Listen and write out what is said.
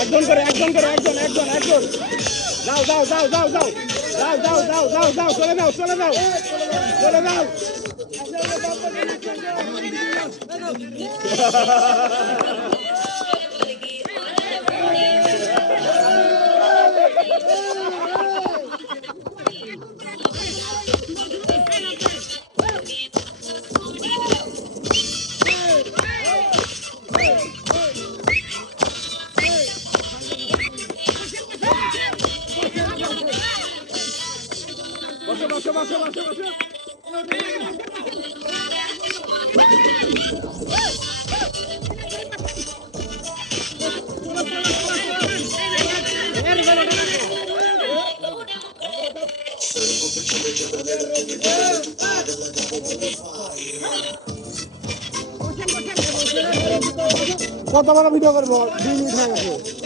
একজন করে একজন করে একজন একজন একজন যাও যাও যাও যাও যাও যাও যাও যাও যাও যাও চলে যাও চলে যাও চলে যাও বসো বসো বসো বসো বসো কত বড় ভিডিও করবো 2 মিনিট হয়ে গেছে